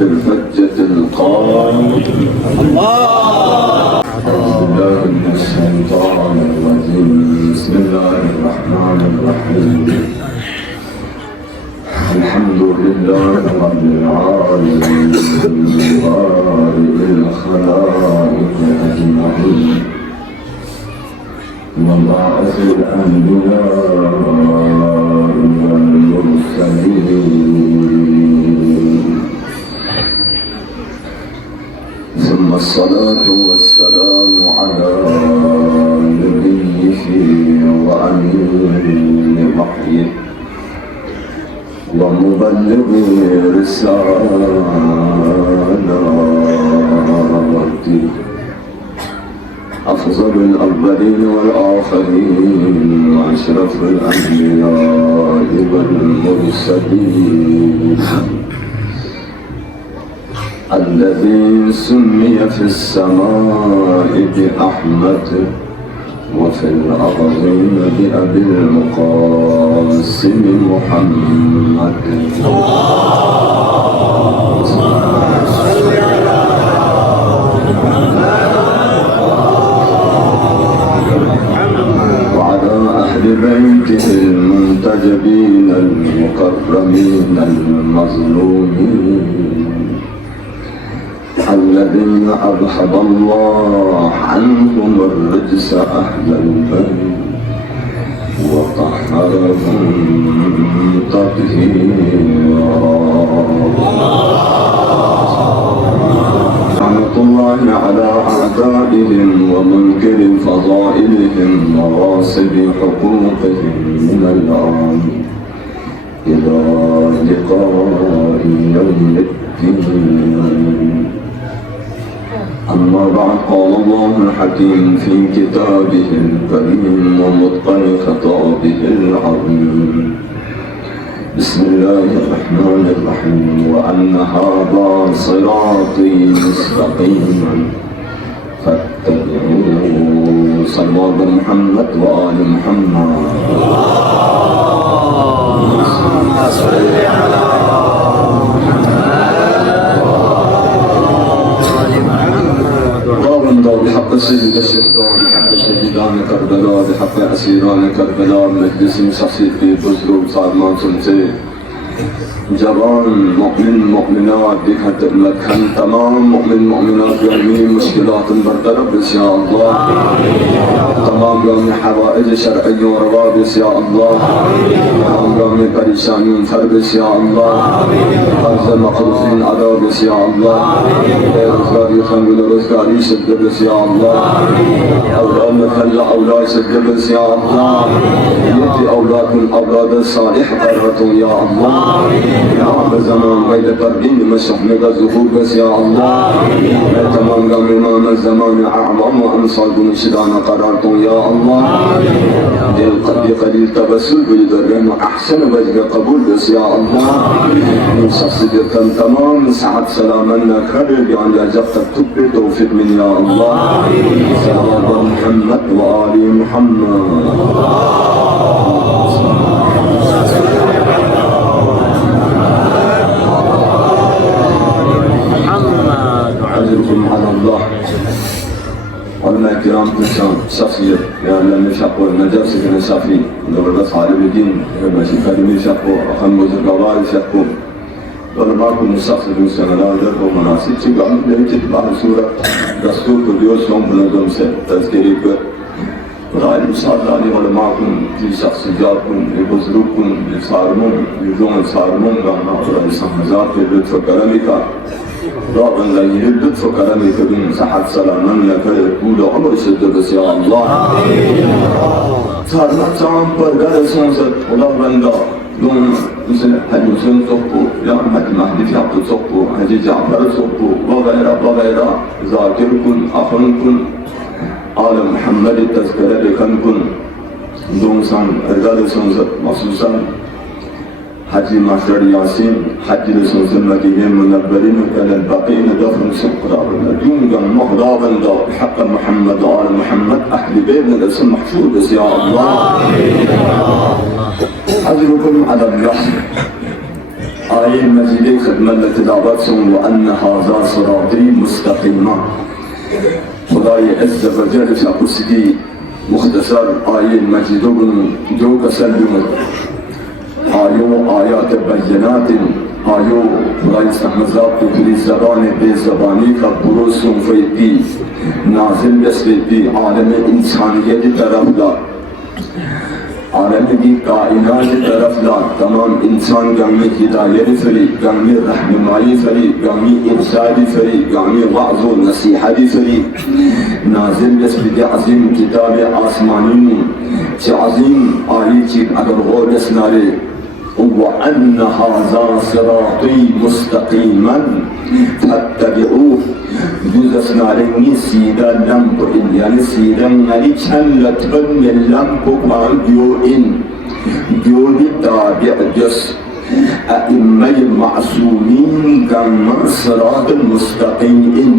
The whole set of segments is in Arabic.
بالحجة القائمة الله أعوذ بالله من الشيطان الرجيم بسم الله الرحمن الرحيم الحمد لله رب العالمين بارئ الخلائق أجمعين وبعث الأنبياء والمرسلين ثم الصلاة والسلام على نبيه وأمين وحيه ومبلغ رسالته أفضل الأولين والآخرين وأشرف الأنبياء والمرسلين الذي سمي في السماء بأحمد وفي الأرضين بأبي القاسم محمد وعلى أهل بيته المنتجبين المكرمين المظلومين الذين أذهب الله عنهم الرجس أهل البيت وطهرهم تطهيرا رحمة الله على أعدائهم ومنكر فضائلهم وغاصب حقوقهم من الآن إلى لقاء يوم الدين. أما بعد قال الله الحكيم في كتابه الكريم ومتقن خطابه العظيم بسم الله الرحمن الرحيم وأن هذا صراطي مستقيما فاتبعوه صلى الله محمد وآل محمد اللهم صل على بحق سيد الشهداء بحق شهيدان كربلاء بحق أسيران كربلاء مجلس شخصي في بزرگ سالمان سنسي جوان مؤمن مؤمنات بحق مكان تمام مؤمن مؤمنات جميع مشكلات برطرف يا الله تمام جميع حوائج شرعي وروابط يا الله تمام جميع پریشانی فربس يا الله قرض مخلوصين عذابس يا الله رزقاري خنگل رزقاري شدبس يا الله أولاد مخلى أولاد شدبس يا الله يأتي أولاد من أولاد الصالح قررتم يا الله يا رب الزمان غير تردين مشح مدى الزهور بس يا الله تمام قام إمام الزمان أعظم وأنصار بنشدان قررتم يا الله للقلب قليل تبسل بالدرهم أحسن وجه قبول بس يا الله من شخص كان تمام سعد سلامنا خير يعني أجبت تكبر توفيق من يا الله صلى الله محمد وآل محمد على الله علماء الكرام تسام شخصية يعني لم يشقوا النجاة سكن الشافعي دور بس عالم الدين ماشي كلمة يشقوا أخم وزر قضاء يشقوا علماءكم الشخص في السنوات ومناسب شيء قام ليجد بعض سورة دستور كديوس يوم بنظم سه تذكيري كر غالب ساداني علماءكم في شخصياتكم بزرگكم صارمون يزون صارمون قامنا على السمزات في لطف كلامك رابن لا يهدد فكرمي كبن صحة سلاما لك يقول عمر شد بس يا الله صارنا شام پر گھر سنسد خدا بندہ دون مثل حج حسین صحبو یا حج مهدی فیاق صحبو حج جعفر صحبو وغیرہ ذاکر کن اخن کن آل محمد تذکرہ بکن کن دونسان ارگاد سنزد مخصوصا حج مشر یاسین حج رسول مدینه منورین کن الباقین دفن سقرار النجوم جن مغضابا بحق محمد آل محمد اهل بیت رسول محشور بس یا الله حضركم على الرحم آية مجيدة خدمة لتداباتهم وأن هذا صراطي مستقيما خدای عز و جل شاقصدی مختصر آیه مجیدو جو کسلم آیو آیات بینات آیو خدای سمزاب تو کلی زبان بے زبانی کا برو سنفیدی نازل بسیدی عالم انسانیت طرف لا عالم کی کائنات طرف لا تمام انسان گامی ہدایت فری گامی رحمائی فری گامی ارشاد فری گامی وعظ و نصیحت فری نازل بسپید عظیم کتاب آسمانی چه عظیم آئی چی اگر غور اسنارے وَأَنَّ هَذَا صِرَاطِي مُسْتَقِيمًا فَاتَّبِعُوهُ جز اسنارنگی سیدھا لمپ ان یعنی سیدھنگی چھلتن من لمپ کان دیو ان دیو دی تابع جس ائمہ معصومین گم صراط مستقیم ان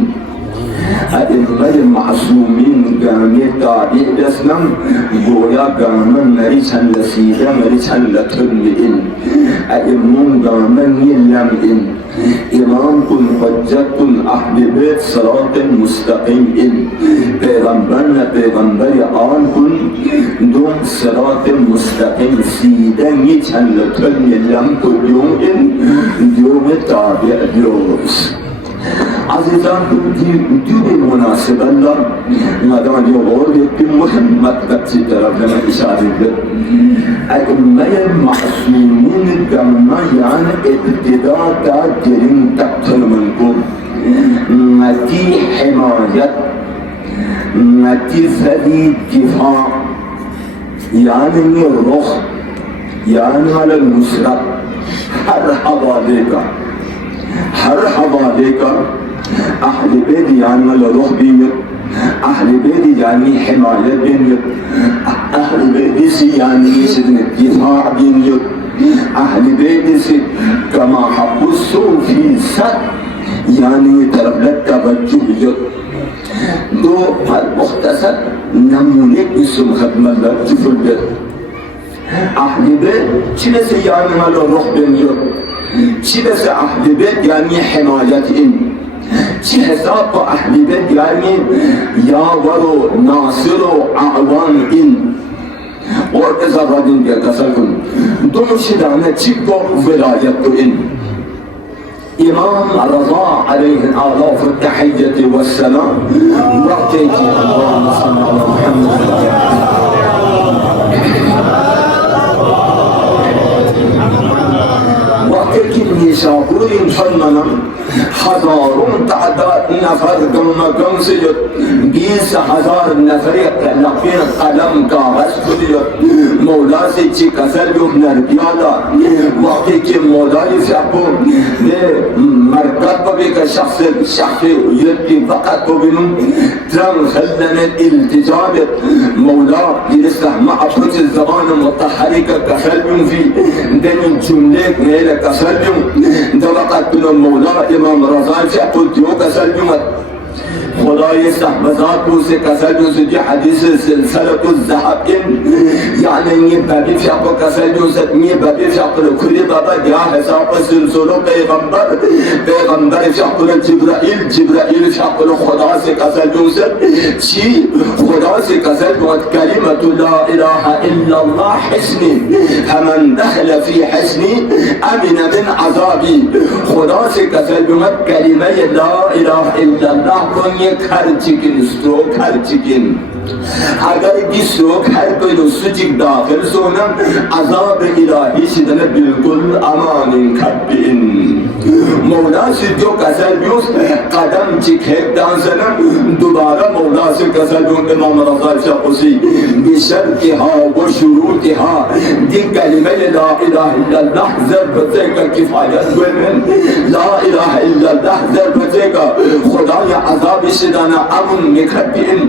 ائمہ معصومین گامی تابع جسنم گویا گامن نری چھل سیدھا نری چھلتن ان ائمون گامن لم ان امام کن حجت کن اہل بیت صراط مستقیم ان پیغمبر آن کن دوم صراط مستقیم سیدنگی چھلتن لم کو دیوم ان دیوم تابع دیوز عزیزان دیوی مناسب اللہ مدان دیو غور دیتی مهم مطلب سی طرف لما اشاره بد ائمه معصومین گمنا یعنی ابتداء تا جرین تقتل منکم نتی حمایت نتی فدی دفاع یعنی رخ یعنی علی النصرت ہر حوالے کا اہل بیت یعنی رخ بیت اہل بیت یعنی حمایت بیت اہل بیت سے یعنی دفاع بیت اہل بیت سے کما حب الصوفی ست یعنی طرف توجہ بیت دو مختصر نمونے قسم خدمت لطفل بیت اہل بیت چلے سے یعنی رخ بیت چی بس اہل بیت یعنی حمایت ان چی حساب کو اہل بیت یعنی یاور و ناصر و اعوان ان اور اضافہ دن کے قصر کن دونوں شدانہ چی کو ولایت کو ان امام رضا علیہ آلاف التحیت والسلام وقتی کی اللہم صلی اللہ محمد نیشاپور مسلمانم ہزاروں تعداد نفر گم سجد 20,000 نفر لقین قلم کاغذ کلیت مولا سے چی کسر جو نربیالا وقتی کہ مولائی فیقون دے مرکت کو بھی کا شخص یدی وقت کو بینوں ترم خلنت التجابت مولا جلسہ معفوظ الزبان متحرک کسر بیوں فی دنی جملے میرے کسر بیوں دو وقت بینوں مولا امام رضا فیقون دیو کسر بیوں خدای صحبزات کو سے کسر بیوں سے جی حدیث سلسلت الزہب ان یعنی یہ بابی فیقو کسر بیوں سے یہ بابی فیقو کلی بابا دیا حساب سلسلو پیغمبر فیقو جبرائیل فیقو خدا سے کسر بیوں سے چی خدا سے کسر بیوں کلمت لا الہ الا اللہ حسنی فمن دخل فی حسنی امن من عذابی خدا سے کسر بیوں کلمہ لا الہ الا اللہ کن یک ہر چکن سٹروک ہر چکن اگر کی سٹروک ہر کوئی سچک داخل سونم عذاب الہی شدن بالکل امان کبین मौला से जो कसर भी उस कदम चिखेक दांसना दोबारा मौला से कसर भी उनके इमाम रज़ा शाह उसी बिशर्तिहा व शुरूतिहा दी कलिमे ला इलाहा इल्लल्लाह ज़रबते का किफायत में ला इलाहा इल्लल्लाह ज़रबते का खुदा या अज़ाब शिदाना अमन निखतिन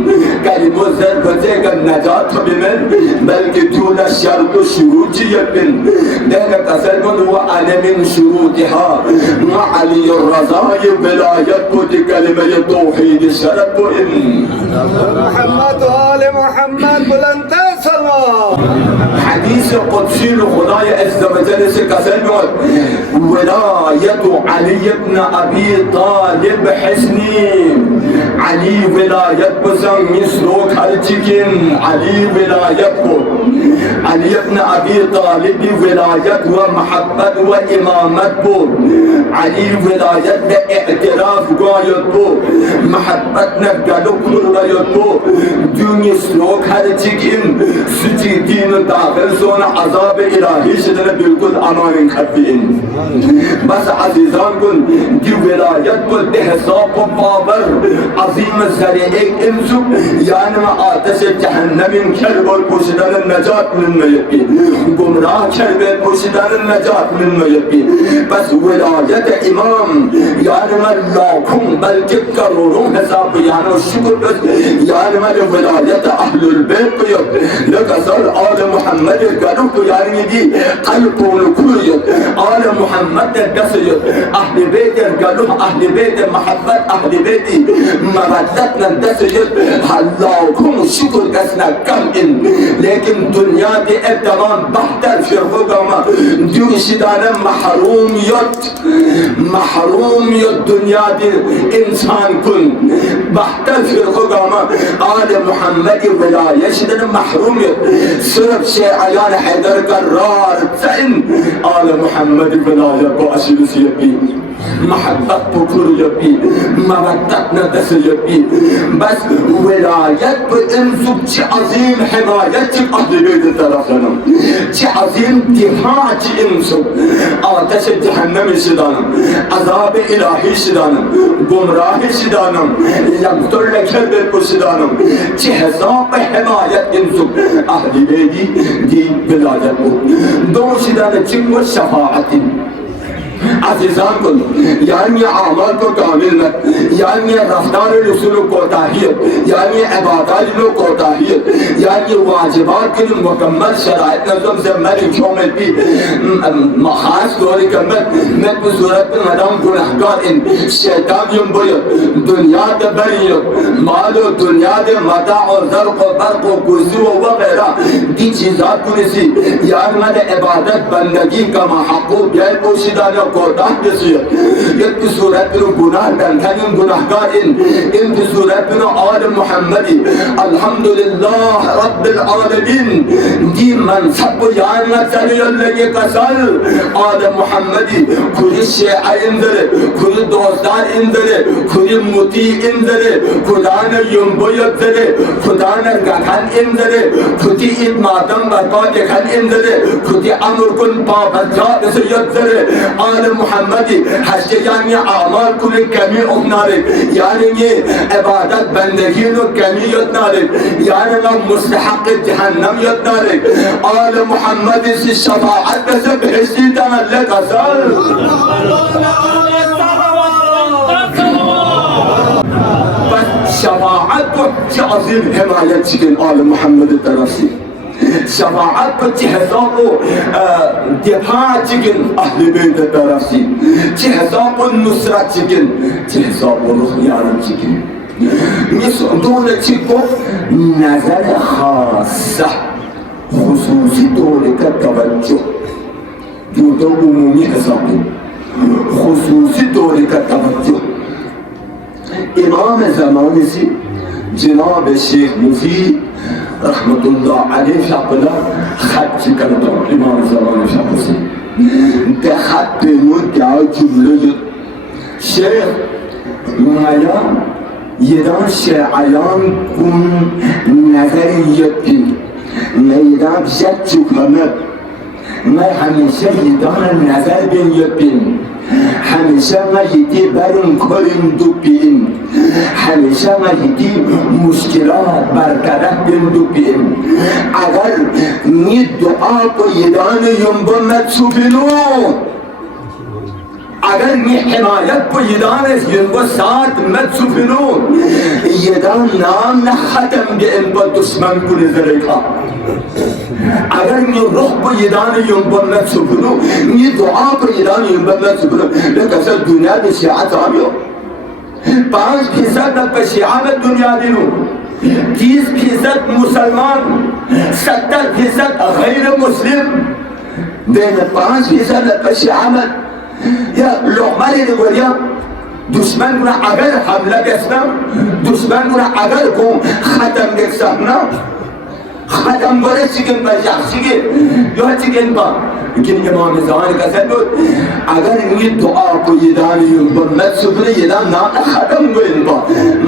कलिमो ज़रबते का नजात बिमन बल्कि दूला शर्त शुरूतियत बिन देना कसर में हुआ अनमिन शुरूतिहा मा अली रज़ा ये विलायत को दी कलिमे तौहीद शरत को इन मोहम्मद आले मोहम्मद बुलंद सलवात हदीस कुदसी खुदा अज़्ज़ व जल से कसम विलायत अली इब्न अबी तालिब हसनी अली विलायत को संग मिसलो खर्चिकिन अली विलायत को अली इब्न अबी तालिब की विलायत व मोहब्बत व इमामत को अली विलायत में एतराफ गायत को मोहब्बत ने गलो खुलवायत को जो मिसलो खर्चिकिन सुची दीन दाखिल सोना अज़ाब इलाही शदन बिल्कुल अमान खतीन बस अजीजान कुन दी विलायत को तहसाब को पावर अजीम सरे एक इंसु यानी में आतश जहन्नम खरबल पुशदान नजात मिन मयकी गुमराह खरबल पुशदान नजात मिन मयकी बस विलायत इमाम यानी में लाखों बल्कि करोड़ों हिसाब यानी शुक्र बस यानी में विलायत अहलुल बैत को लकसर आल मोहम्मद गलुक यानी दी कल्पोन कुरियत आल मोहम्मद दसयत अहल बैत गलुक अहल बैत मोहब्बत अहल बैत मवद्दत दसयत हल्लाहुम शुक्र कसना कम इन लेकिन दुनिया के तमाम बहतर फिरकों में जो शिदान महरूमियत दुनिया के इंसान कुन बहतर फिरकों में आल मोहम्मद विलायत शिदान महरूमियत सिर्फ शेअयान हैदर करार इन आल मोहम्मद विलायत को अशील सियपी महब्बत पुकुरियपी मवद्दत न दसयपी बस विलायत को इंसुब ची अजीम हिमायत ची अहल बैत तरफनम ची अजीम दिफा ची इंसुब आतश जहन्नम शिदानम अज़ाब इलाही शिदानम गुमराह शिदानम यक्तुल खरबल को शिदानम ची हिसाब हिमायत इंसुब अहल बैत दी विलायत को दो शिदान चिंगो शफाअतिन अज़ीज़ान को यानी आमाल को कामिल न यानी रफ्तार रसूल को ताहियत यानी इबादत लो को ताहियत यानी वाजिबात के मुकम्मल शराइत नज़म से मैंने शामिल भी खास तौर मैं तो सूरत में मदाम गुनाहगार इन शैतान यंबोय दुनिया के बरियो मालो दुनिया के मता और ज़र को बर को कुर्सी वगैरह दी चीज़ात को निसी यानी मैंने इबादत बंदगी का महबूब या पोशीदाना कोताह दसियत एक सूरत में गुनाह करने गुनाहगार इन सूरत में आल मोहम्मदी अल्हम्दुलिल्लाह रब्बिल आलमीन दी मनसब यान चली अल्लाह कसल आल मोहम्मदी खुद शेआ इंदरे खुद दोस्तार इंदरे खुद मुती इंदरे खुदा ने यंबोयत दरे खुदा ने गखन इंदरे खुद इन मातम बता देखन इंदरे खुद अमर कुन पाबजा दसियत दरे आल मोहम्मदी हज यानी आमाल कुल कमी उनारे यानी ये इबादत बंदगी नो कमी उनारे यानी ना मुस्तहक जहन्नम उनारे आल मोहम्मदी से शफाअत से भेजी ता अल्लाह कसर बस शफाअत को अजीम हिमायत चिकन आल मोहम्मद तरफ से शफाअत को हिसाब को दिफा चिकन अहल बैत तरफ से हिसाब को नुसरत चिकन हिसाब को रुखयान चिकन इस दोनों चीज को नजर खासा खुसूसी तौर का तवज्जो जो तो उमूमी हिसाब खुसूसी तौर का तवज्जो इमाम ज़माने से जनाब शेख मुफीद रहमतुल्लाह अलैह शापला खत करता इमाम ज़माने शाप से ते खत में क्या जुमले शेख माया यदान शेआयान कुन नजरियत मैदान शक मैं हमेशा यदान नजर बिन यकिन हमेशा यदि बरन खोलिन दुपिन हमेशा यदि मुश्किलात बरकरार बिन दुपिन अगर ये दुआ को यदान युम्बन सुबिनो अगर ये हिमायत को यदान युम्बन साथ मत सुबिनो यदान नाम न खत्म के इन पर दुश्मन को नजरेगा अगर ये रुख को यदान युम्बन मत सुबिनो ये दुआ को यदान युम्बन मत सुबिनो लेकिन सब दुनिया में शियात आमियो 5% पे शिया में दुनिया दिनों 30% मुसलमान 70% गैर मुस्लिम देन 5% पे शिया में या लोगमारी निगोरिया दुश्मन को अगर हमला करना दुश्मन को अगर को खत्म कर सकना खत्म करे चिकन पर जासिगे यो चिकन पर लेकिन इमाम ज़मान का सदुर अगर ये दुआ को ये दान युम्बन मत सुबरे ये दान ना खत्म गए इनका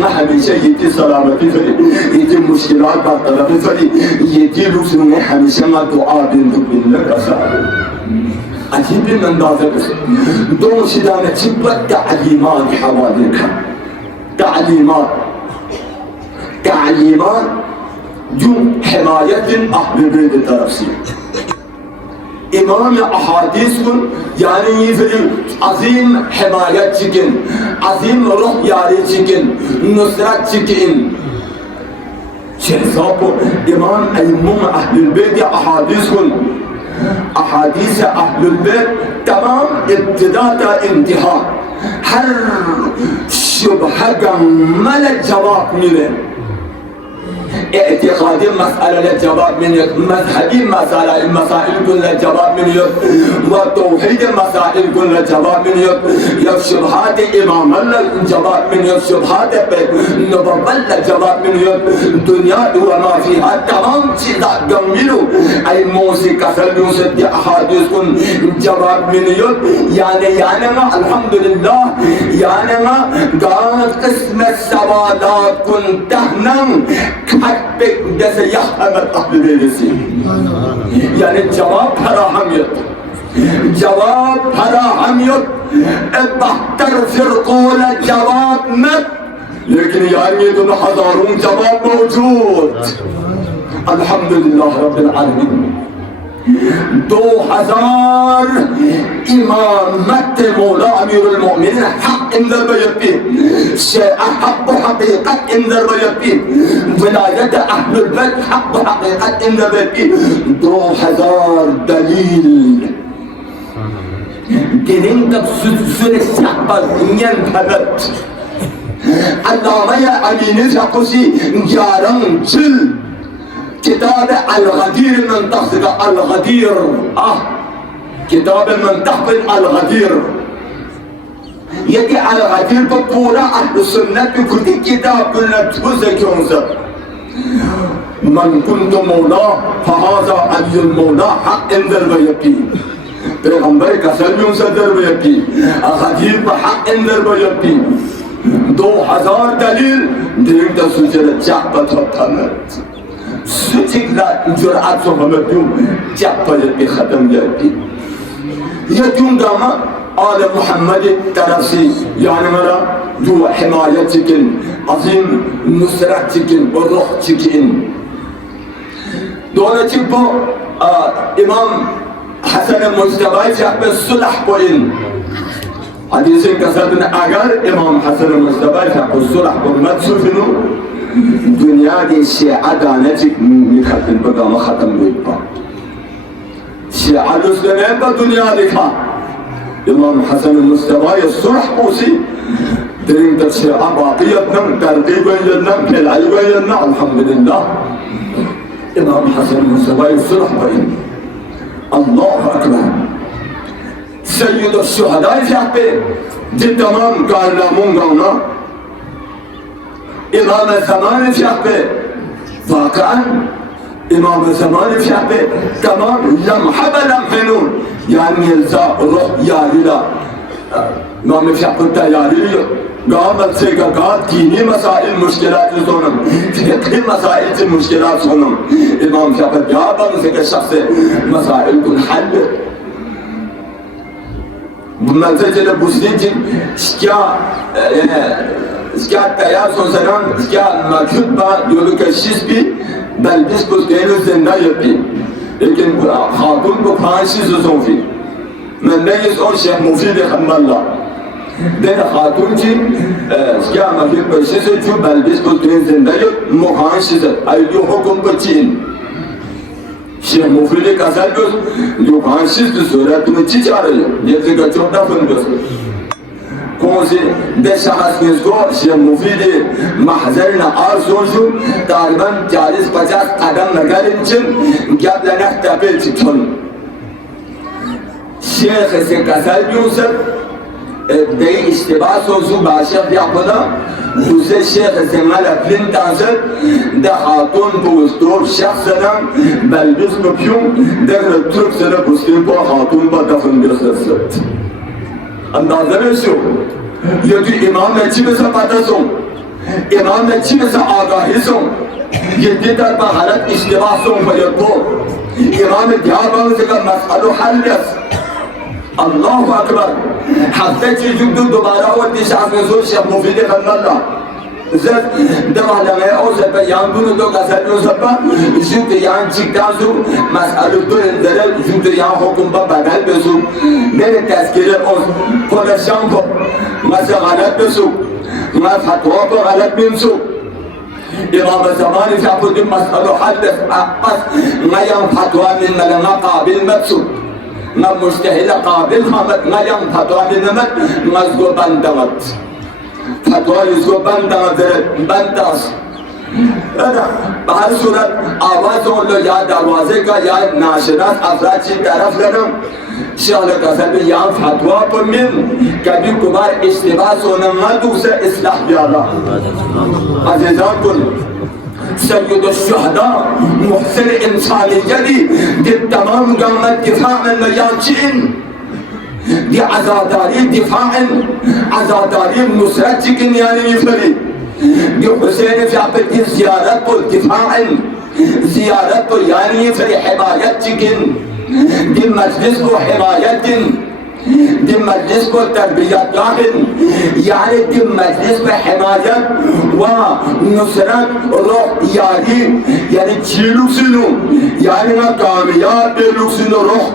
मैं हमेशा ये थी सलामती फरी ये थी मुश्किलात का तलफ़ फरी ये थी रुस्म में हमेशा मैं दुआ दिन तो बिल्ला का साथ अजीब अंदाज़ है दो शिदा में चिपक तालीमात हवाले का तालीमात जो हिमायत अहले बैत तरफ से इमाम अहादीस को यानी ये अजीम हिमायत चिकन अजीम रुख यारी चिकन नुसरत चिकन शहजाद इमाम इमाम अहले बैत अहादीस को अहादीस अहले बैत तमाम इब्तिदा ता इंतहा हर शुबह का मल जवाब मिले اعتقادي مسألة للجواب منك مذهبي مسائل كل الجواب منك وتوحيد مسائل كل الجواب منك يا شبهات إمام الله الجواب منك شبهات نبوة الجواب منك الدنيا وما فيها تمام چیزا جميلو أي موسيقى سلوسة أحاديث كن جواب منك يعني ما الحمد لله يعني ما قامت قسم السوالات كن تهنم حتى जैसे यहमत अहले बैत यानी जवाब फराहमियत 72 फिरक़ों जवाब मत लेकिन यार ये तो हजारों जवाब मौजूद अल्हम्दुलिल्लाह रब्बिल आलमीन 2000 इमामत मौला अमीरुल मोमिनीन हक इंदर बयती हक हकीकत इंदर बयती विलायत अहलुल बैत हक हकीकत इंदर बयती 2000 दलील दिलिन तक सुन सकबर नियन भगत अल्लामा अमीनी जाकुसी 11 जिल्द किताब अल-गदीर मंतख अल-गदीर किताब मंतख अल-गदीर यदि अल-गदीर को पूरा अहले सुन्नत की खुद किताब कुल्ला ठुसे क्यों सब मन कुंत मौला फहाजा अलियुल मौला हक इंदर बयकी पैगंबर का सल्लम सदर बयकी गदीर पर हक इंदर बयकी 2000 दलील दिन का सुजर चापत होता है सुचिकला जुरात सो हमें क्यों चापल पे खत्म जाती ये क्यों दामा आल मोहम्मद तरफ से यानी मेरा जो हिमायत चिकन अजीम नुसरत चिकन और रुख चिकन दोनों चिपो इमाम हसन मुज्तबा से आप सुलह को इन हदीस का सदन अगर इमाम हसन मुज्तबा से आप सुलह को मत सुनो दुनिया के शिया दाने निखतन बगाम खत्म हुई पा शिया दुश्मन पर दुनिया लिखा इमाम हसन मुस्तफा ये सुलह पोसी दिन तक शिया बाकियत नम तरतीब जन्नत खिलाई जन्नत अल्हम्दुलिल्लाह इमाम हसन मुस्तफा ये सुलह पर अल्लाह अकबर सय्यद शुहदा पे जिन तमाम कारनामों गाना इमाम ज़मान पे वाक़अन इमाम ज़मान पे तमाम लम्हा बलम्हनून यानी रुख यारिला इमाम पे तैयारी गामत से का दीनी मसाइल मुश्किलात सोनम फिक़ही मसाइल से मुश्किलात सोनम इमाम पे जाबन से के शख्स मसाइल को हल منزل بوسنجي سكا تيار سوسران سكا مكتوب با يولك الشيسبي بل بس بوسنجي زندا يبي لكن خاتون کو پانشی زوفی من نيز اور شيخ مفيد خم الله ده خاتون چی سكا مكتوب بشيس جو بل بس بوسنجي زندا يب مخانشی ز ايو حكم بچين شيخ مفيد كاسل بس جو پانشی صورت میں چی چا رہے یہ کا چھوٹا فن بس کونسی ده شخص کو شیخ مفید محضرنا آرزوشو تقریبا 40-50 قدم نگریم چن گب لنخ تپیل چون شیخ سے کسل بیوسد ده اشتباه سوزو باشق بیاپدا دوسرے شیخ سے ملفلن تانسد ده خاتون بوستور شخص سنم بلبس بپیون ده ترک سنم بستیم با خاتون با دفن بیخصد اندازه نشو یا تو امام میں چی مثل پتہ سوں امام میں چی مثل آگاہی سوں یہ دیدر با حالت اشتباه سوں فید کو امام دیار باوز کا مسئلو حل یس اللہ اکبر ہفتے چیزوں تو دوبارہ ہوتی شاہ میں سو شیخ مفید خند اللہ زد دوا لمه او زبا یانگونو دو قصدو زبا زود یان چیکتازو مسئلو دو اندرل زود یان حکم با بدل بسو میره تذکیره اوز پولشان کو مسئل غلط بسو ما فتوا کو غلط بینسو امام زمانی فیابودی مسئلو حل بس ما یان فتوا من ملنا قابل مبسو ما مجتهد قابل خامد ما یان فتوا من نمت مزگو بندمت فتوا इसको बंद हर सूरत आवाज हो लो या दरवाजे का या नाशनास अफराद की तरफ लड़म शाह कसम या फतवा पर मिल कभी कुबार इस्तेमाल सोना मत उसे इस्लाह बियाला अज़ीज़ान कुल सय्यद शुहदा मुहसिन इंसानियती दि तमाम गामत दिफा में मयाचिन دي عزاداري دفاع عزاداري نصرت چکن يعني يفري دي حسين في عبد زيارت کو دفاع زيارت کو يعني يفري حمايت چکن دي مجلس کو حمايت دي مجلس کو تربيت داخل يعني دي مجلس کو حمايت ونصرت روح ياري يعني چيلو سنو يعني ما کامیاب بلو سنو روح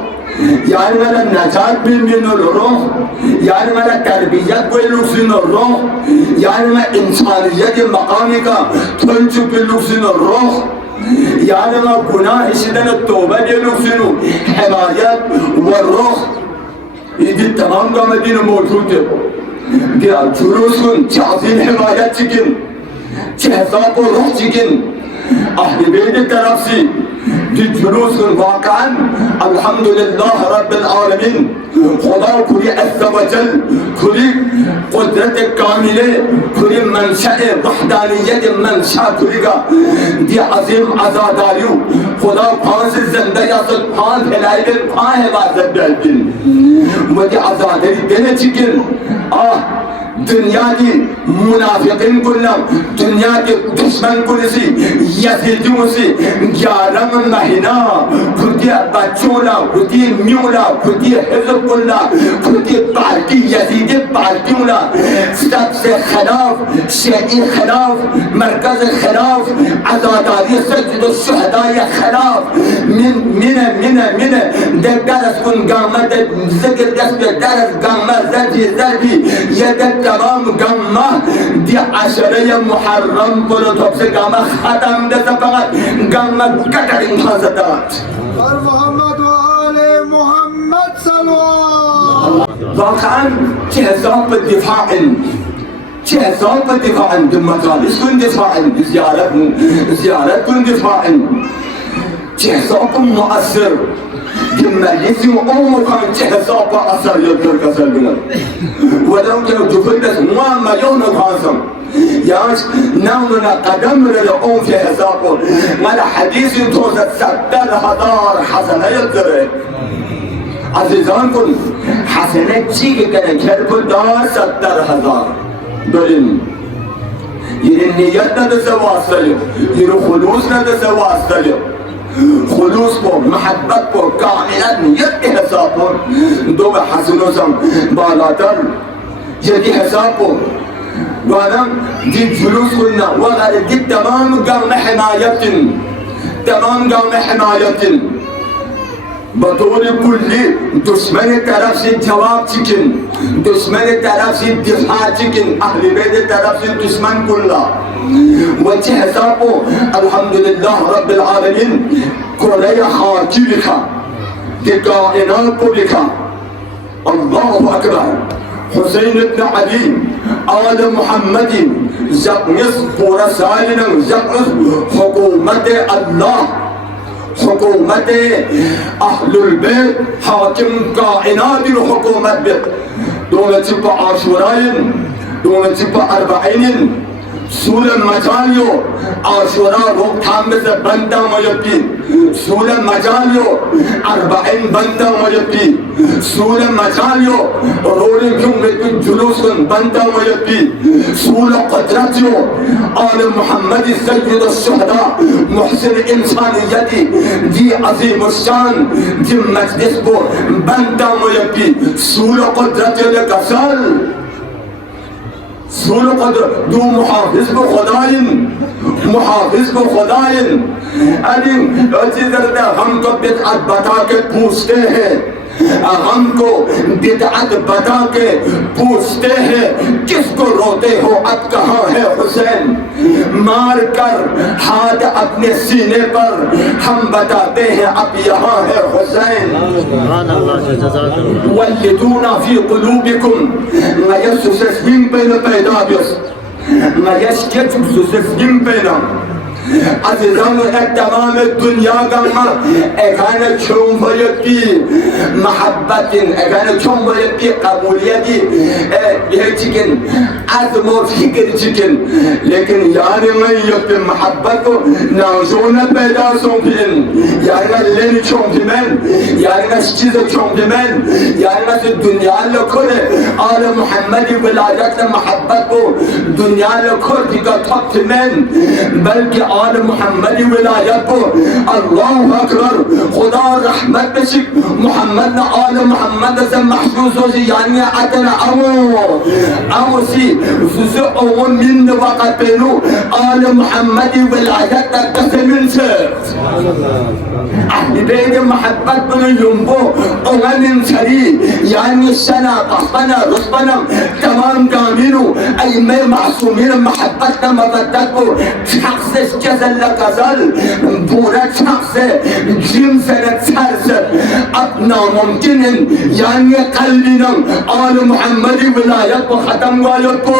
يعني مالا نجات بالمن الروح يعني مالا تربية باللوسين الروح يعني ما إنسانية مقامك تنجو باللوسين الروح يعني ما گناه شدن التوبة باللوسين حماية والروح يدي تمام قامدين موجود دي الجروسون تعظيم حماية چكن چهزاب الروح چكن أهل بيت الترفسي دي جلوس واقعا الحمد لله رب العالمين خدا كري عز وجل كري قدرت كاملة كري منشأ وحدانية منشأ كريغا دي عظيم عزاداريو خدا پانس زنده ياسد پان هلايل پان حفاظت بلدن ودي عزاداري دنه چكن دنیا کی منافقین کلم دنیا کے دشمن کلسی یزیدیوں سے 11 مہینہ خودی بچولا خودی میولا خودی حزب کلا خودی پارٹی یزیدی پارٹیولا سب سے خلاف شیعی خلاف مرکز خلاف عزاداری سجد الشهداء خلاف من درس کن گامت ذکر دست درس گامت زدی یدک تمام گامه دی عشره محرم کنو توب سے گامه ختم دست فقط گامه کتر انسان زدات محمد و آل محمد صلوات واقعا چه حساب دفاع چه حساب دفاع مجالس کن دفاع زیارت کن دفاع چه حساب مؤثر مجلسی و عمر خان چه حساب اثر یادگر کسل بینم ولو که جفلت ما یون خانسم یاش نمنا قدم رل اون في حسابه مال حديث توزت 70,000 حسنه يقدره عزیزان کن حسنه چی که کنه کرد دار 70,000 داریم یه نیت ندسته واسطه یه خلوص ندسته واسطه खुलूस को महब्बत को कामिलन यकी हिसाब को दो हसनों बालातर यकी हिसाब को वालम दी जुलूस कुन्ना वगैरह दी तमाम गाँव में हिमायतिन बतौर कुल्ली दुश्मन तरफ से जवाब चिकन दुश्मन तरफ से दिफा चिकन अहले बैत तरफ से दुश्मन कुल्ला वच्चे हिसाब को अल्हम्दुलिल्लाह रब्बिल आलमीन कुरान खाकी लिखा कि कायनात को लिखा अल्लाहु अकबर हुसैन इब्न अली आल मुहम्मदी जब पूरा सालिन जब हुकूमत अल्लाह हुकूमत अहलुल बैत हाकिम कायनात हुकूमत बे दोनों चिप आशुराइन दोनों चिप अरबाइन सूरन मजालियो आशुरा रोकथाम में से बनता मयकी सूरन मजालियो अरबाइन बनता मयकी सूरन मजालियो रोले क्यों में कुछ जुलूस बनता मयकी सूरन क़दरतियो आल मोहम्मद सय्यद शुहदा मुहसिन इंसानियती जी अजीम शान जी मजलिस को बनता मयकी सूरन क़दरतियो ने कसल सूरन क़दर दो मुहाफिज को खुदाइन अरे हमको बिदअत बता के पूछते हैं हमको बिदअत बता के पूछते हैं किसको रोते हो अब कहाँ है हुसैन मार कर हाथ अपने सीने पर हम बताते हैं अब यहाँ है हुसैन वल्लिदूना फी कुलूबिकुम मयस्सुसस्मिन बैन पैदाबिस मयस्सुसस्मिन बैन अज़ीज़ान तमाम दुनिया का एखाने चुम भयती महब्बतिन एखाने चुम भयती कबूलियती ये चिकन आज़मो फिक्र चिकन लेकिन यानी मैं ये महब्बत को नाज़ोन पैदा सोंफिन यानी मैं लेनी चोंफिमन यानी मैं चीज़ चोंफिमन यानी मैं दुनिया लखोरे आल मोहम्मदी विलायत महब्बत को दुनिया लखोर दिखा थोपिमन बल्कि आल मोहम्मदी विलायत को अल्लाह अकबर खुदा रहमत बशिक मोहम्मद न आल मोहम्मद से महसूस हो यानी अतना अवसी जुज़ अवन मिन वक़त पेनु आल मोहम्मदी विलायत कसमिन से अहले बैत महब्बत बन युम्बो अवन सरी यानी सना पखना रुस्बना तमाम कामिनु ऐ मैं मासूमिन महब्बत का मवद्दत को शख्स जज़ल कज़ल पूरा शख्स जिम से अपना मुमकिन यानी कल्बिना आल मोहम्मदी विलायत को खत्म वालों को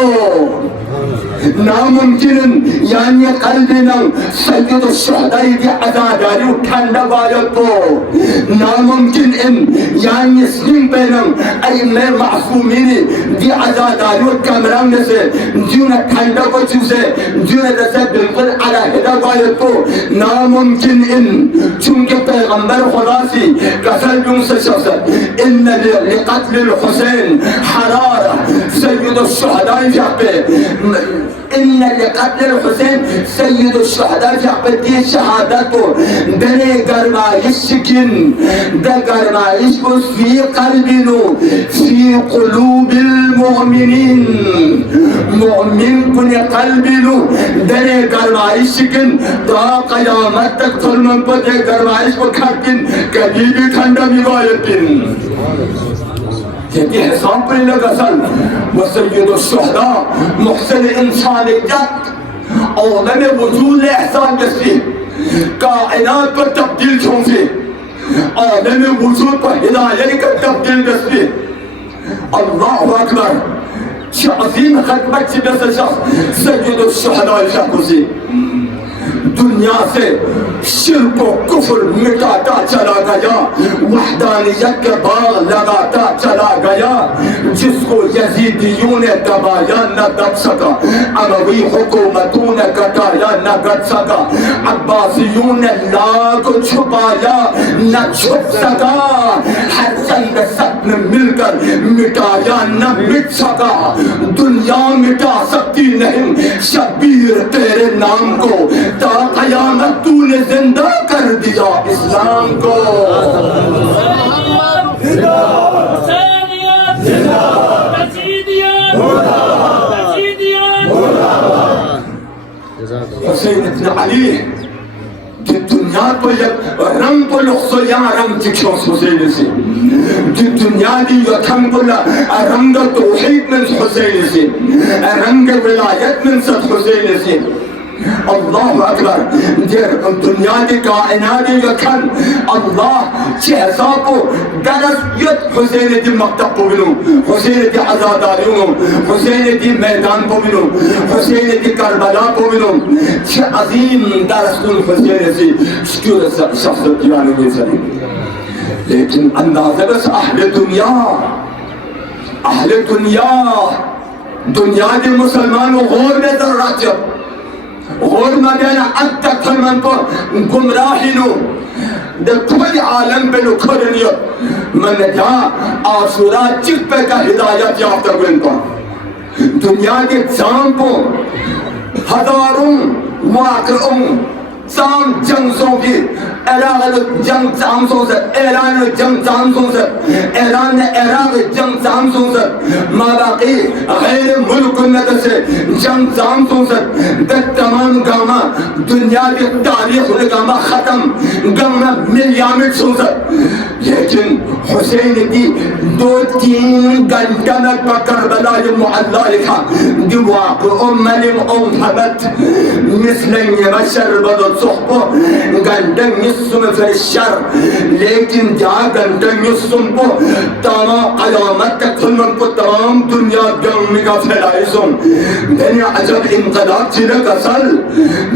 नामुमकिन यानी कल्बिना सय्यद शुहदाई की अज़ादारी उठाने वालों को नामुमकिन यानी स्लिम पेनम ऐ मैं मासूमीन की अज़ादारी कमरान से जीवन ठंडा को चूसे जीवन जैसे बिल्कुल अलहदा वालों को नामुमकिन चूंकि पैगंबर खुदा सी कसर जुम से शख्स इन लिक़त्ल हुसैन हरारा सय्यद शुहदाई पे इन लिक़त्ल हुसैन सय्यद शुहदाई पे दी शहादत को दरे गरमाइश किन द गरमाइश को फी क़ल्बिनो फी क़ुलूबिल मुमिनीन मुमिन कुने क़ल्बिनो दरे गरमाइश किन ता क़यामत तक तुलमन को दे गरमाइश को खाकिन कभी भी ठंडा विवायतिन ये हिसाब पर लगा सल वो सय्यद शुहदा मुहसिन इंसानियत औलम वजूद एहसान जैसी कायनात पर तब्दील छोंसे औलम वजूद पर हिदायत का तब्दील जैसी अल्लाह अकबर अज़ीम खिदमत से जैसे शख्स सय्यद शुहदा शख्सी दुनिया से शिर्क व कुफ्र मिटाता चला गया वहदानियत के बाग लगाता चला गया जिसको यजीदियों ने दबाया न दब सका अमवी हुकूमतों ने कटाया न गट सका अब्बासियों ने लाख छुपाया न छुप सका हर चंद सपन मिलकर मिटाया न मिट सका दुनिया मिटा सकती नहीं शबीर तेरे नाम को ता क़यामत तूने जिंदा कर दिया इस्लाम को। हुसैन इब्न Ali die Dunya rang puluh soya rang jikshos Hussein si die Dunya di yakam pula rang tauhid min Hussein si rang wilayat min Sad Hussein si Allahu Akbar der Dunya di kainat yakam Allah chehsapo daras yat Hussein di maktab povinu Hussein di azadariyon Hussein di meydan povinu Hussein di Karbala povinu che azim daras kun Hussein si şükür şahsiyet yani insan. Lekin andaze bes ahle dünya di Müslüman o gor में ज़रूरत है गौर में देना अत्ता खरमन को गुमराहिनो de कोई आलम पे लुखरनियो मन जा आसुरा चिप पे का हिदायत याफ्ता गुनता दुनिया के जामो हजारों वाक़िओं Sam jang songi, Iran jang sam songi, Iran jang sam songi, Iran jang sam songi, Mabaqi غير मुल्क में से जंग sam songi, दस तमाम गामा दुनिया की तारीख ने गामा खत्म, गामा मिलियन songi, लेकिन हुसैन की 2-3 घंटा में करबला ये मुअल्ला लिखा, दिवाक मलिम हमत मिसलन यबशर बदल صحبه गंडन यस्सुम फिर शर लेकिन जहाँ गंडन यस्सुम को तमाम क़यामत तक खुलमन को तमाम दुनिया गम का फैलाइज़ुम देने अजब इंक़लाब चिरे कसल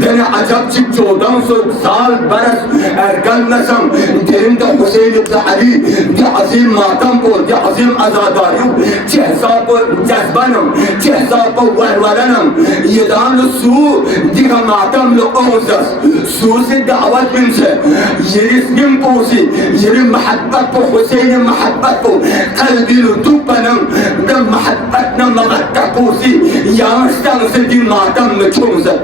देने अजब चिक 1400 साल बरस अरगन नसम देने हुसैन इब्न अली दे अज़ीम मातम को दे अज़ीम आज़ादारियों चहसा को जज्बनम चहसा को वरवरनम ये दान सू दिखा मातम लो ओज़स सूसी दावत में से ये रिस्किम पोसी ये महब्बत को हुसैन महब्बत को कल्बी लुतुपनम दम महब्बत न मगत्ता पोसी यामस्तान से दी मातम में छोंसा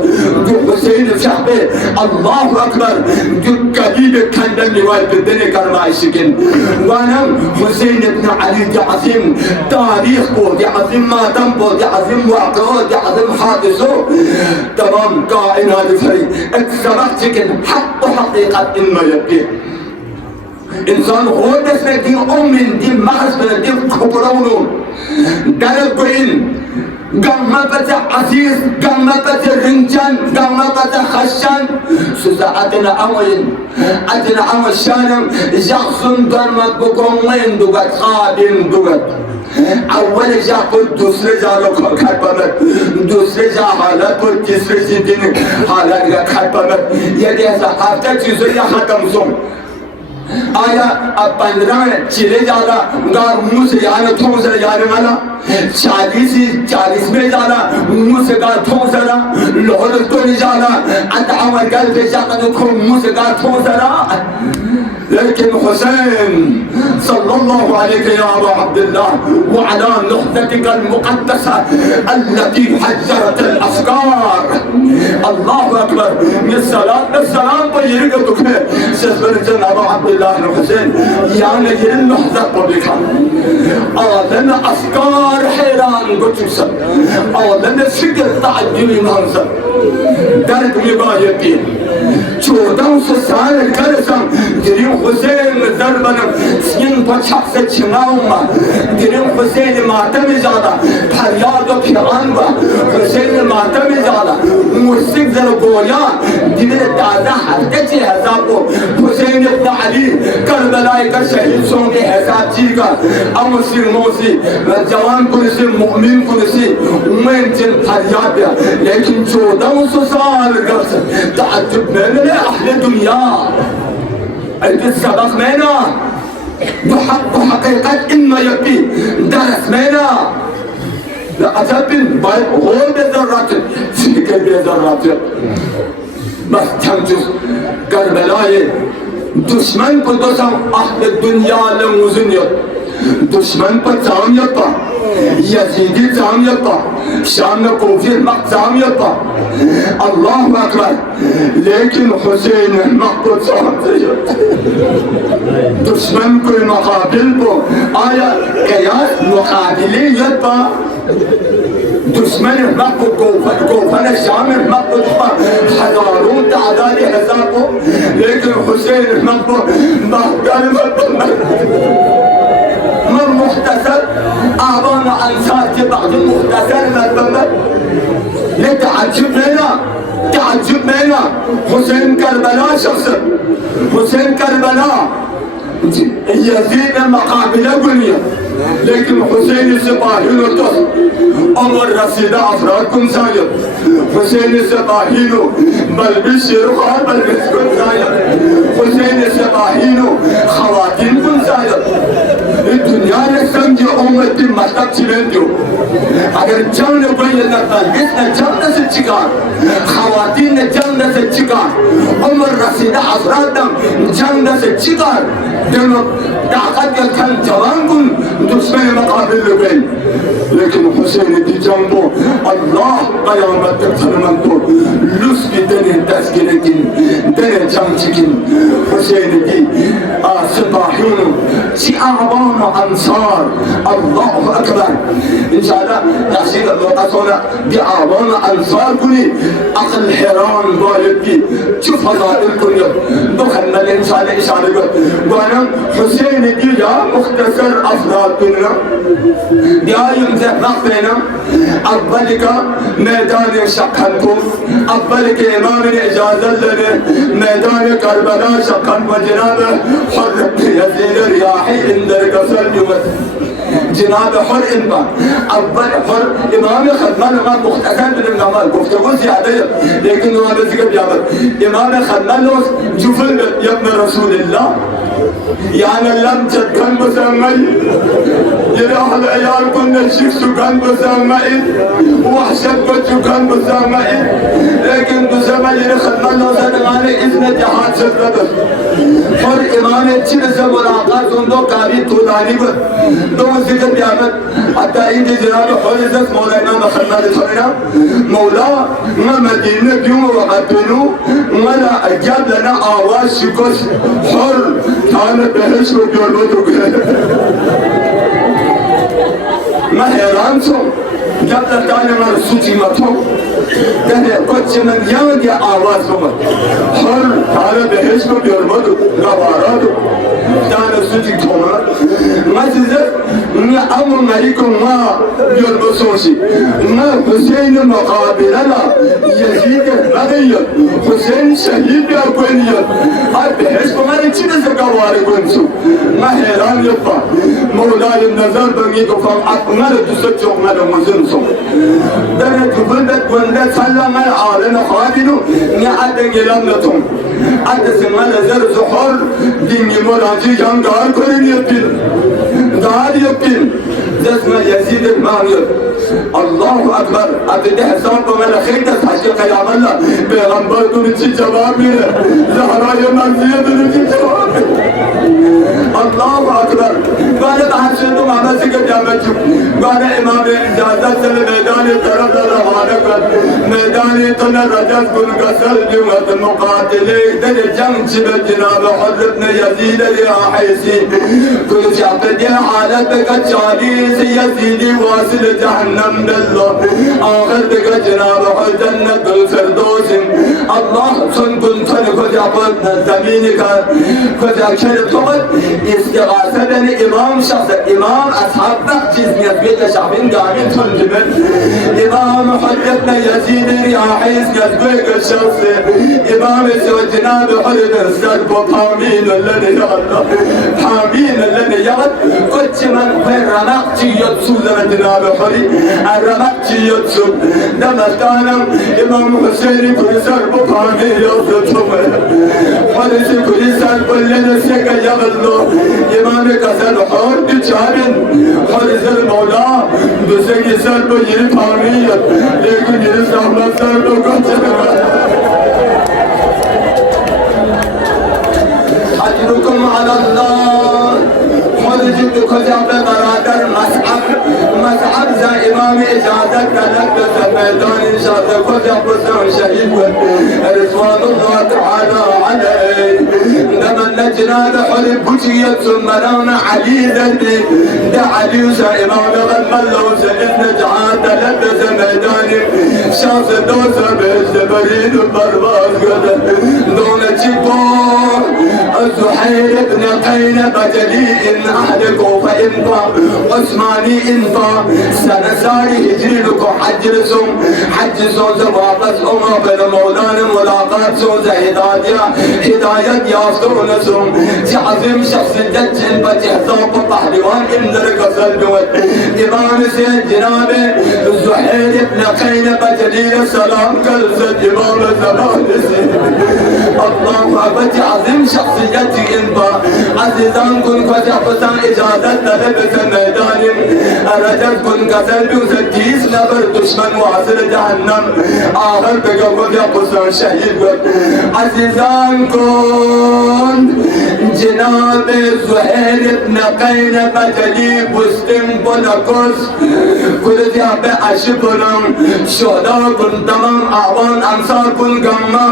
जो हुसैन शाबे अल्लाह अकबर जो कभी भी खंडन निवाल बिदने करमाइशिकिन वानम हुसैन इब्न अली दी अज़ीम तारीख को दी अज़ीम मातम को दी अज़ीम वाक़िओ दी अज़ीम हादिसो तमाम कायनात फरी सबक चिकन हक हकीकत इनमें यकी इंसान हो जैसे दी उम्मीद दी महज में दी खुबरों डर गुइन गम्मा पचे अजीज गम्मा पचे रिंचन गम्मा पचे खशान सुजा अदना अमल शानम जाखुन दरमत बुकोमें दुगत खादिम दुगत अव्वल जा को दूसरे जा लो खट पर दूसरे जा हालत को तीसरे दिन हालत का खट पर ये ऐसा आफ्टर चीज़ों या खत्म सोम आया अब 15 चिले जाला गार मुंह से यार थोंस यार वाला 40 में जाला मुंह से गार थोंस रहा लोहर तो नहीं जाला अतावर गल पे जाकर को मुंह से गार थोंस रहा लेकिन हुसैन सल्लल्लाहु अलैहि या अबू अब्दुल्लाह व अला नुहदतिक अलमुक़द्दसा अल्लती हज्जरत अलअफ़कार अल्लाहु अकबर ये सलाम पर ये का दुखे सबर जनाब अब्दुल्लाह ने हुसैन यानी ये नुहदत को लिखा औलन अफ़कार हैरान गुतुस औलन फिक्र ताज्जुब मंजर दर्द में बायती 1400 साल करसम दिरिम हुसैन दरबन सिन पछक से छिनाऊंगा दिरिम हुसैन मातम ज़्यादा फरियाद और फिरानवा हुसैन मातम ज़्यादा मुर्शिद जर गोया दिल दादा हरकत हिसाब को हुसैन इब्न अली करबला का शहीद सोंगे हिसाब जी का अमसिर मोसी जवान पुलिस मुमिन पुलिस उम्मीद जिन फरियाद लेकिन 1400 साल करस ताज्जुब में अहले दुनिया السبق منا يحق حقيقة إما يبي درس منا لا أتبين غور بذرات فكر بذرات بس تمجز كربلاء دشمن قدسهم أهل الدنيا لموزنية दुश्मन पर जामियत यजीदी जामियत शाम कोफी मक जामियत अल्लाह अकबर लेकिन हुसैन मक दुश्मन को मुकाबिल को आया कयास मुकाबिलियत दुश्मन मक कोफन शाम मक हजारों तादाद हिसाबों लेकिन हुसैन मक من مختصر أعظم أنصار بعض المختصر مرتبط لتعجب منا حسين كربلاء شخص حسين كربلاء يزيد مقابل بنية لكن حسين السباهين وتصل عمر رسيد أفرادكم سايب حسين السباهين بل بشير خال بل بسكن سايب حسين السباهين خواتينكم سايب الدنيا نسمجي أمتي مستق چلندو اگر جنگ کوئی نکتا جس نے جنگ سے چکار خواتین نے جنگ سے چکار عمر رسیدہ افراد جنگ سے چکار دونوں طاقت کے کھن جوان کن دشمن مقابل لگئی لیکن حسین کی جنگ کو اللہ قیامت تک سلمان کو لس کی دنے تذکرے کی دنے جنگ چکن حسین کی سپاہیون چی اعوان انصار اللہ اکبر انشاءاللہ تحصیل اللہ صورة دي اعوان انصار کنی اقل حیران غالب کی چو فضائل کنی دخلنا الانسان اشارہ گا وانا حسین کی یا مختصر افراد کننا یا يمزح نقطنا اول کا میدان شقن کو اول کے امام نے اجازت لنے میدان کربلا شقن و جناب حر یزید ریاحی اندر قصر جمت جناب حر انبا اول حر امام خدمان امام مختصر بن النمال گفتگو زیادہ ہے لیکن امام ذکر بیابت امام خدمان لوس جفل یا ابن رسول اللہ يعني لم تكن مسمي يروح العيال كنا الشيخ كان مسمي وحشد كان مسمي لكن مسمي يخدم الله سنغاني إذن جهاد شدد فر إمام اتشي نسا ملاقات سندو قابل تولاني بر دو ذكر بيامت حتى إيدي جناب حرزت مولانا مخدنا لتولنا مولا ما مدينة بيوم وقتلو ولا أجاب لنا آواز شكوش حر كان بهش رو بیاربادو گره من حیران سو جب لطانی من سوچی مطو دهنه کچ من یاد یا آواز بمد حر کان بهش رو بیاربادو گوارادو دهنه سوچی تومد مجزد نه امو مریکو ما بیاربسوشی نه حسین مقابلنا یزید مغیر حسین شهید بیارگوینید هر بهش بمد چی نزد گواره گونسو ما حیران یفا مولای نظر بمی گفتم اکمل دوست جغمل مزنسو دهنه کبلدت گونده سلام العالم خادینو نه عدن گلم نتون عدن سمال زر زخور دینگی مراجی جنگار کنین یپین دار یپین جسم یزید المانیت الله اکبر عدد حساب کو میں رکھیں گا ساچے قیام اللہ پیغمبر کو نچی جواب میرے زہرای مرضیت نچی جواب الله اکبر گانے بہت سے تو ماما سے کہ جامعہ چک گانے امام اجازت سے میدان طرف روانہ کر میدان تنہ رجل کن قصر جمعت مقاتلے در جنگ چب جناب حضرت ابن یزید ریاحیسی کل شعب دی حالت کا چالیس یزیدی واصل جہنم باللہ آخر بگا جناب جنت الفردوس اللہ سن کن تن کجا پر زمین کا کجا شرط خبر استغاثہ دن امام شخص امام اصحاب وقت چیز نیت بیت شعبین گامی تن جبن امام حجتنا یزید ریاحیس یزگوی کا شخص امام سو جناب حضرت سر کو حامین اللہ یا اللہ حامین اللہ یا اللہ کچھ من پر رمق چیت سوزن جناب حری الرمق چیت سوز دمستانم امام حسین کلی سر کو حامین یا اللہ حریس کلی سر بلن سکا یا اللہ امام قصر حور بچارن حریس المولا دوسری سر کو یہ حامیت لیکن یہ سامنا سر کو کچھ حجركم على الله جد كجاب برادر مسعب زا امام اجازت کلک بس میدان انشاءالله کجاب بسان شهید رضوان الله تعالى عليه لمن نجنا بحل بجية مرام علي ذنبي ده علي زا امام غلب الله سئل نجعات لبس میدان شاف دوسر بالزبرين برباز قدر دون جبور زحير ابن قين بجلي إن أهلكوا فإنفا عثماني إنفا سنساري هجرينكو حجرسهم حجسون زبابس أمه بن مولان ملاقات سون هداية يافتونسهم تعظيم شخص جج بجهزاب بحلوان إمدر قصر دوت إمام سيد جنابه زحير ابن قين بجلي السلام كالزد إمام زمان الله أكبر تعظيم شخصيتي إنبا عزيزان كن كجابسان إجازت لبس ميدان رجب كن كسل بوزكيس نبر دشمن واصل جهنم آخر بقبض يقصان شهيد عزيزان كن جناب زهير ابن قين بجلي بستم بلقص كل جاب أشبرم شهداء كن تمام أعوان أنصار كن قمة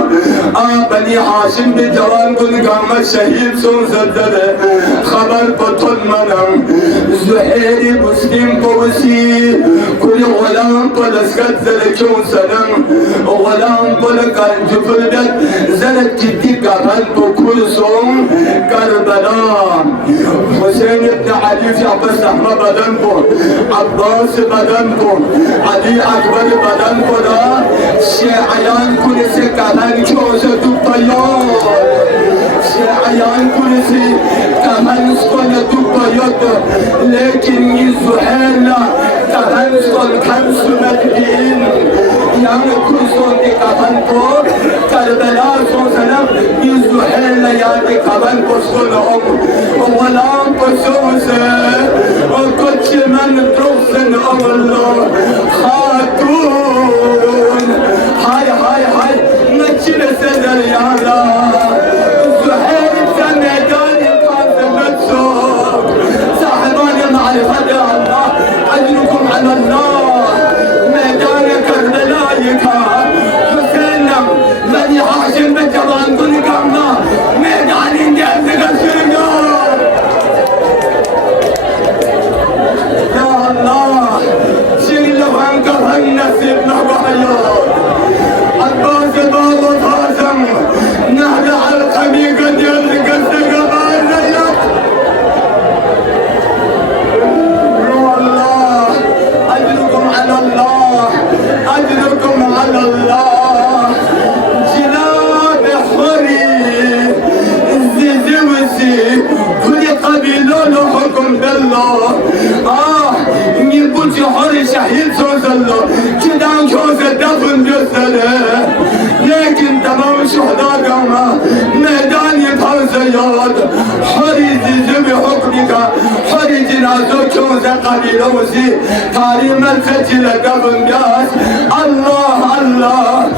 بني هاشم بجوان كن قمة شهيد سون زدده خبر بطن منم زهير مسلم بوسي كل غلام بلسكت زلكون سنم غلام بلكن جبلت زلت جدي قبل بكل سوم كربلاء حسين بن علي في عباس أحمد بدن بو عباس بدن بو علي أكبر بدن بو شيعيان كل سكالان كوزة الطيار شيعيان كل كمان سكون الطيار لكن يزهرنا كمان سكون كم سمدين يعني كل سكون كمان بو كربلاء سون سلام يزهرنا يعني كمان بسكونهم ولام بسوسه وكل من تروسن الله خاتون هاي نجل سدر يا الله زهير سميدان القاسم السوق صاحبان معرفة يا الله أجركم على الله ميدان كربلاء حسين بني هاشم بجوان كن قمنا ميدان انجاز قصرنا يا الله شيل لهم كفن نسيبنا بحيات عباس بابا فاسم نهل علقمي قد يلقى السقمان لك يا الله أجركم على الله أجركم على الله جناب حري الزوزي كل قبيلة له حكم بالله يقول حري شهيد سوز الله كدان كوز الدفن جسده لكن تمام شهداء قومه ميدان يبهر زياد حري زي حكمك حري جنازو كوز قبيلة وزي تاريم الفتي لقبن قاس الله الله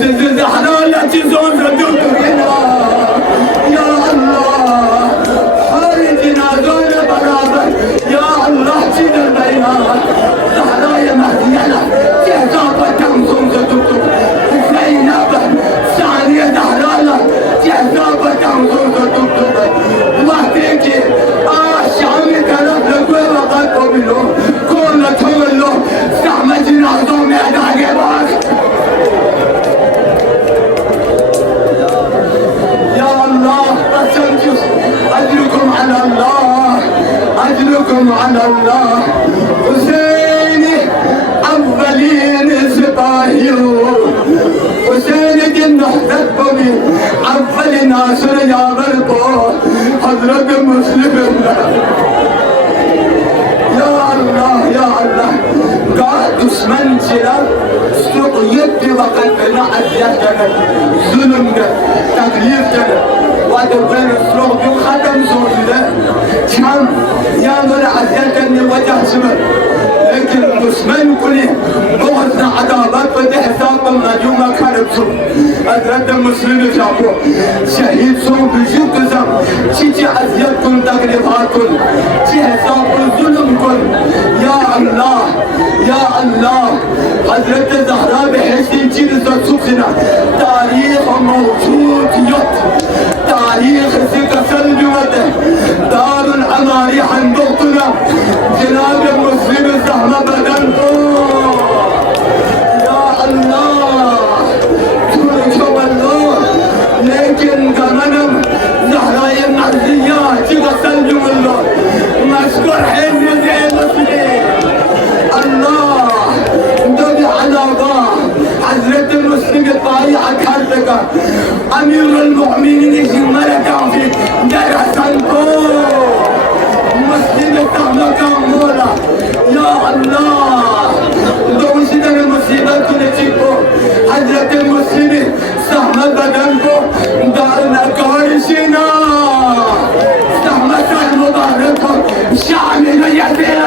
زي حلالة زوز الدكتورين يا الله حري جنازو برابر يا الله جيد البينات زهراء مهدينا تهزاب كمزون زدوتو زينب ثانية زهراء تهزاب كمزون زدوتو وقتك شامي كلام لقوة وقت قبلو كل تولو زحمة جنازو ميدان يباك يا الله أسنجس أجركم على الله أجركم على الله حسيني أولين سباهيو حسين جن نحتفظ أول ناصر يا برضو حضرة مسلم يا الله يا الله قاعد دشمن جلال سوق يدي وقت بنا أزيادنا ظلم تغيير ودبرين السوق يو ختم زوجنا كم يا نور أزيادنا وجه سمر لكن دشمن كله بغضنا عذابات بدي حساب النجوم كاربسو حضرت مسلم جابو شهید سو بجو کزم چی اذیت کن تکلیفات کن چی حساب ظلم کن یا الله یا الله حضرت زهرا بهشتی چی رسد سوخنا تاریخ موجود یت تاریخ سے کسل جوته دار العماری حندوقنا جناب مسلم زهرا بدن کو یا الله ترجو الله لیکن گمنم زهرا معزیه چی کسل جوله مشکور حین زین مسلم الله دل علاقه حضرت مسلم طايع كارتك امير المؤمنين جمالك في دار حسنكو مسلم تهمك مولا يا الله دوشنا المصيبات كنتيكو حضرت المسلم سهم بدنكو دارنا كارشنا سهم المبارك شعبنا يحبنا